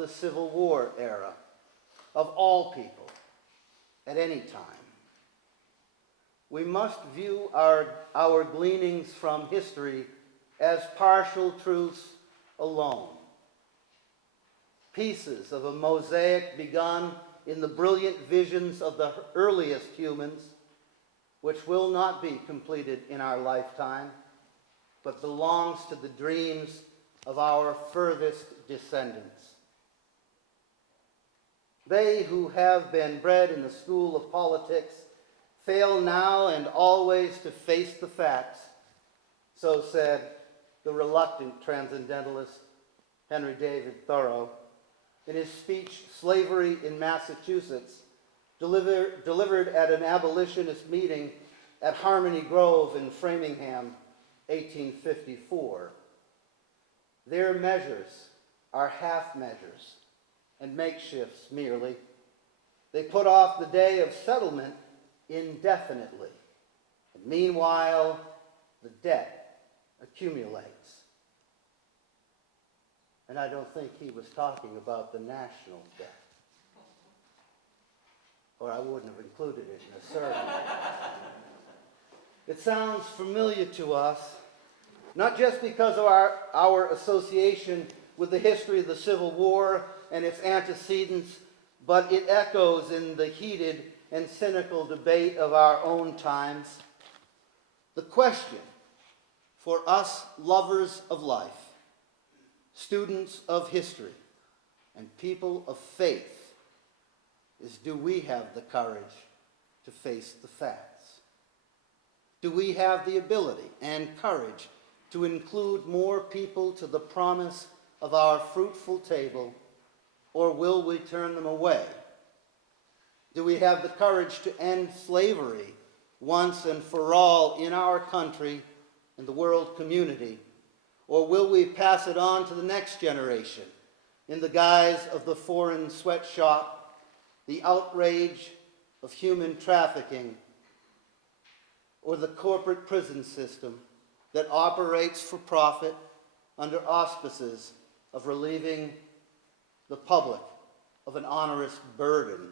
the Civil War era, of all people, at any time. We must view our gleanings from history as partial truths alone, pieces of a mosaic begun in the brilliant visions of the earliest humans, which will not be completed in our lifetime, but belongs to the dreams of our furthest descendants. They who have been bred in the school of politics fail now and always to face the facts, so said the reluctant transcendentalist Henry David Thoreau in his speech, Slavery in Massachusetts, delivered at an abolitionist meeting at Harmony Grove in Framingham, 1854. Their measures are half measures and makeshifts merely. They put off the day of settlement indefinitely. And meanwhile, the debt accumulates. And I don't think he was talking about the national debt, or I wouldn't have included it in a sermon. It sounds familiar to us, not just because of our association with the history of the Civil War and its antecedents, but it echoes in the heated and cynical debate of our own times. The question for us lovers of life, students of history, and people of faith is, do we have the courage to face the facts? Do we have the ability and courage to include more people to the promise of our fruitful table, or will we turn them away? Do we have the courage to end slavery once and for all in our country and the world community, or will we pass it on to the next generation in the guise of the foreign sweatshop, the outrage of human trafficking, or the corporate prison system that operates for profit under auspices of relieving the public of an onerous burden?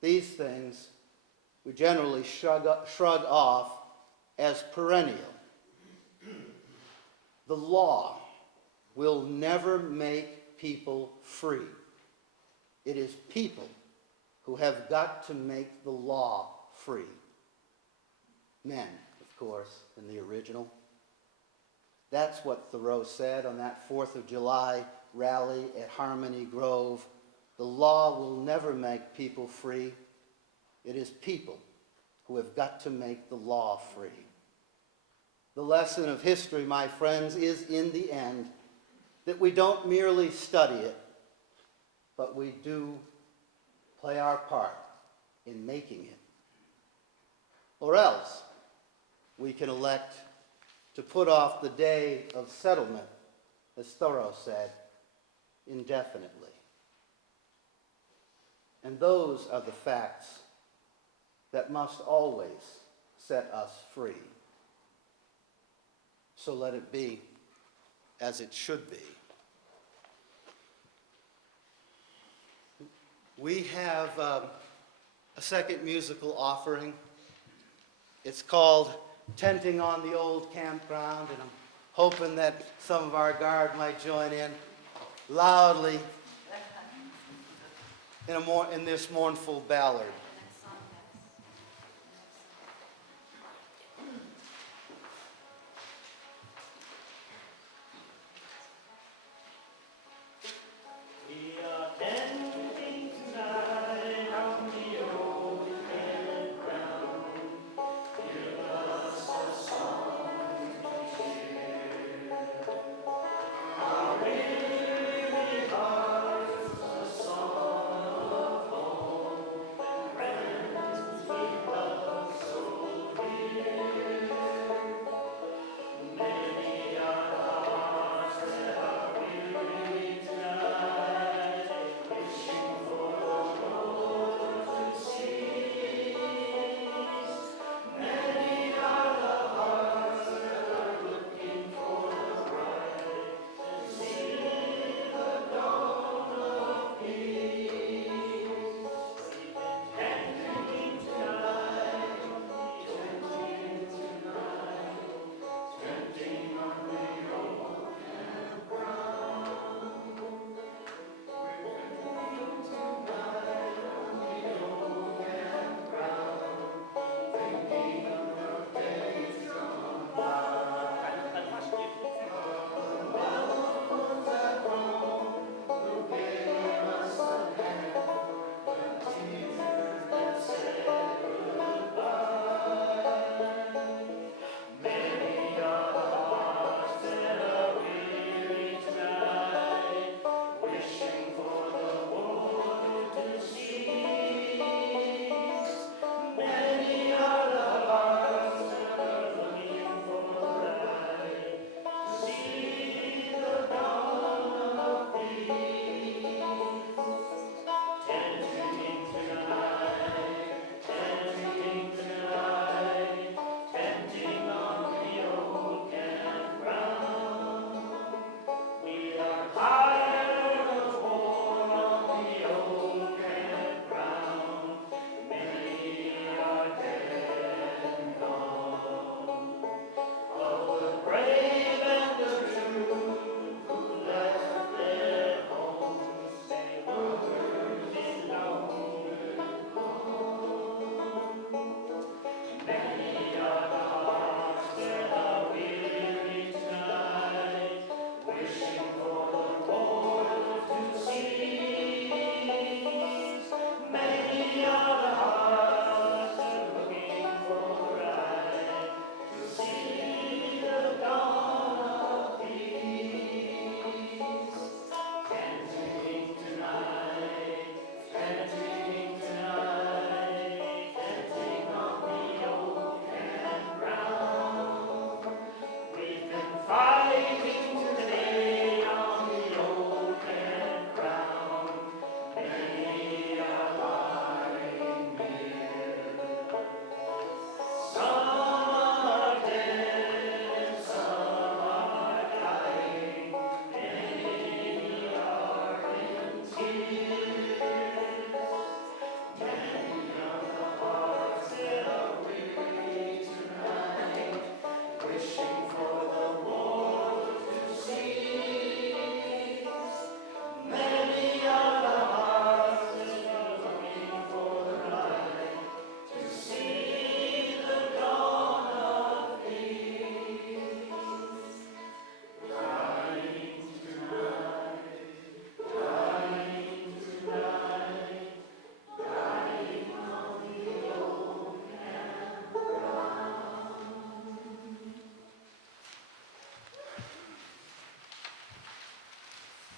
These things we generally shrug off as perennial. The law will never make people free. It is people who have got to make the law free. Men, of course, in the original. That's what Thoreau said on that 4th of July rally at Harmony Grove. The law will never make people free. It is people who have got to make the law free. The lesson of history, my friends, is in the end that we don't merely study it, but we do play our part in making it. Or else, we can elect to put off the day of settlement, as Thoreau said, indefinitely. And those are the facts that must always set us free. So let it be as it should be. We have a second musical offering. It's called Tenting on the Old Campground, and I'm hoping that some of our guard might join in loudly in this mournful ballad.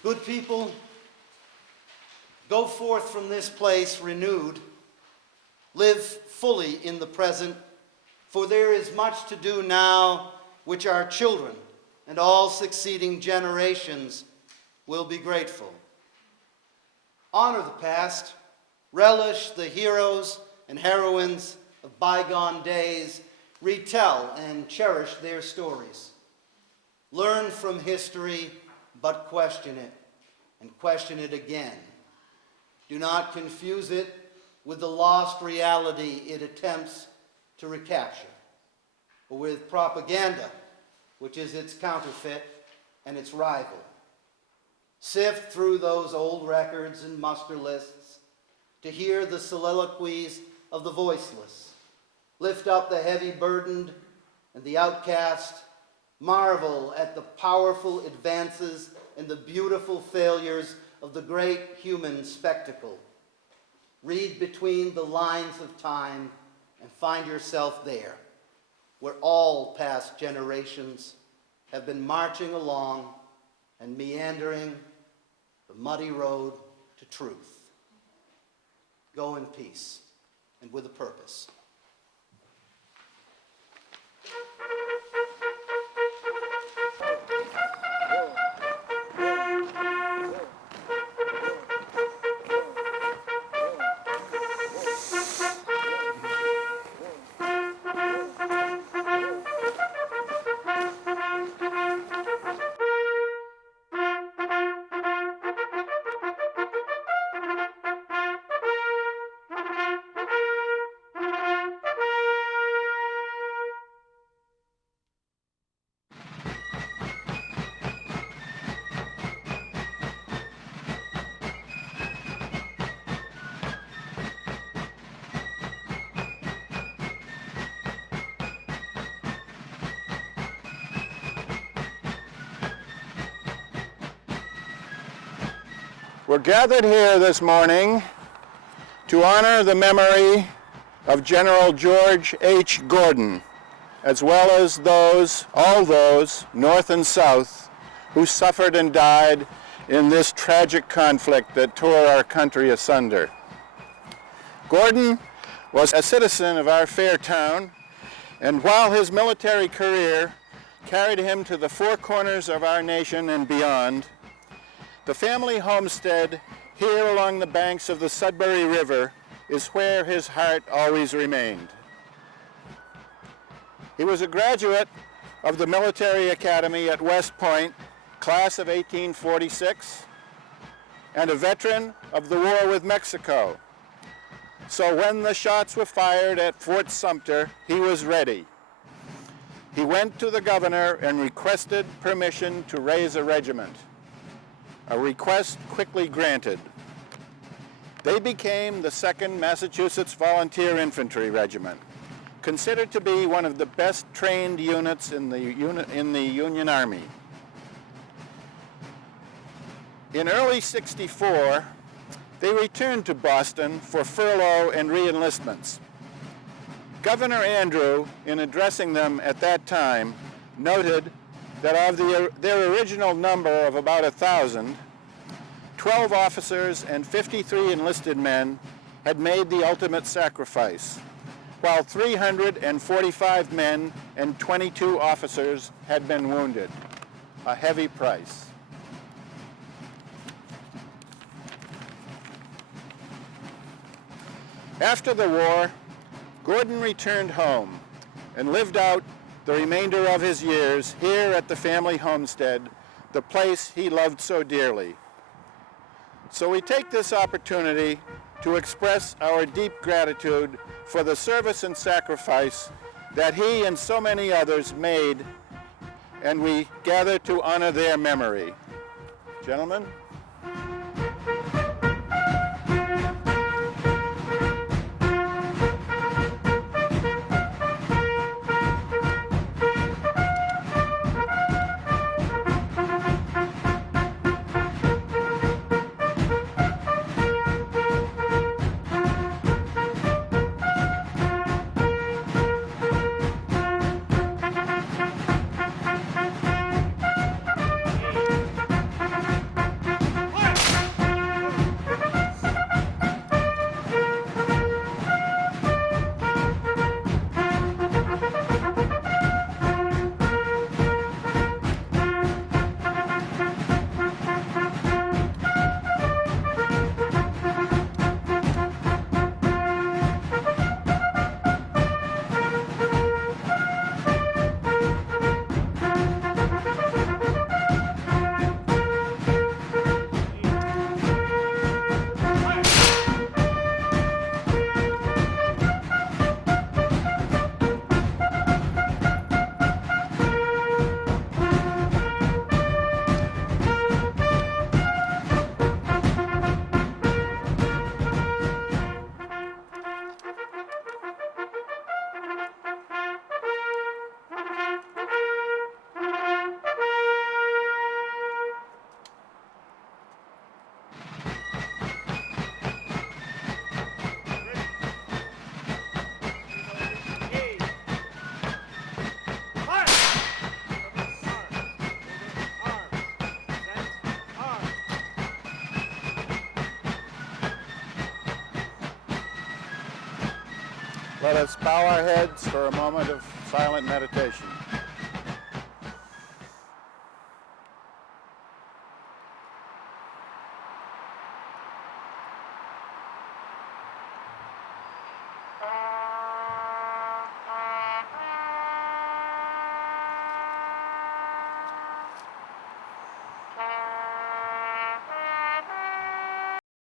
Good people, go forth from this place renewed. Live fully in the present, for there is much to do now which our children and all succeeding generations will be grateful. Honor the past, relish the heroes and heroines of bygone days, retell and cherish their stories. Learn from history, but question it, and question it again. Do not confuse it with the lost reality it attempts to recapture, or with propaganda, which is its counterfeit and its rival. Sift through those old records and muster lists to hear the soliloquies of the voiceless. Lift up the heavy burdened and the outcast. Marvel at the powerful advances and the beautiful failures of the great human spectacle. Read between the lines of time and find yourself there, where all past generations have been marching along and meandering the muddy road to truth. Go in peace and with a purpose. We're gathered here this morning to honor the memory of General George H. Gordon, as well as all those, North and South, who suffered and died in this tragic conflict that tore our country asunder. Gordon was a citizen of our fair town, and while his military career carried him to the four corners of our nation and beyond, the family homestead here along the banks of the Sudbury River is where his heart always remained. He was a graduate of the Military Academy at West Point, class of 1846, and a veteran of the war with Mexico. So when the shots were fired at Fort Sumter, he was ready. He went to the governor and requested permission to raise a regiment. A request quickly granted. They became the 2nd Massachusetts Volunteer Infantry Regiment, considered to be one of the best trained units in the Union Army. In early '64, they returned to Boston for furlough and re-enlistments. Governor Andrew, in addressing them at that time, noted that of their original number of about 1,000, 12 officers and 53 enlisted men had made the ultimate sacrifice, while 345 men and 22 officers had been wounded, a heavy price. After the war, Gordon returned home and lived out the remainder of his years here at the family homestead, the place he loved so dearly. So we take this opportunity to express our deep gratitude for the service and sacrifice that he and so many others made, and we gather to honor their memory. Gentlemen. Let us bow our heads for a moment of silent meditation.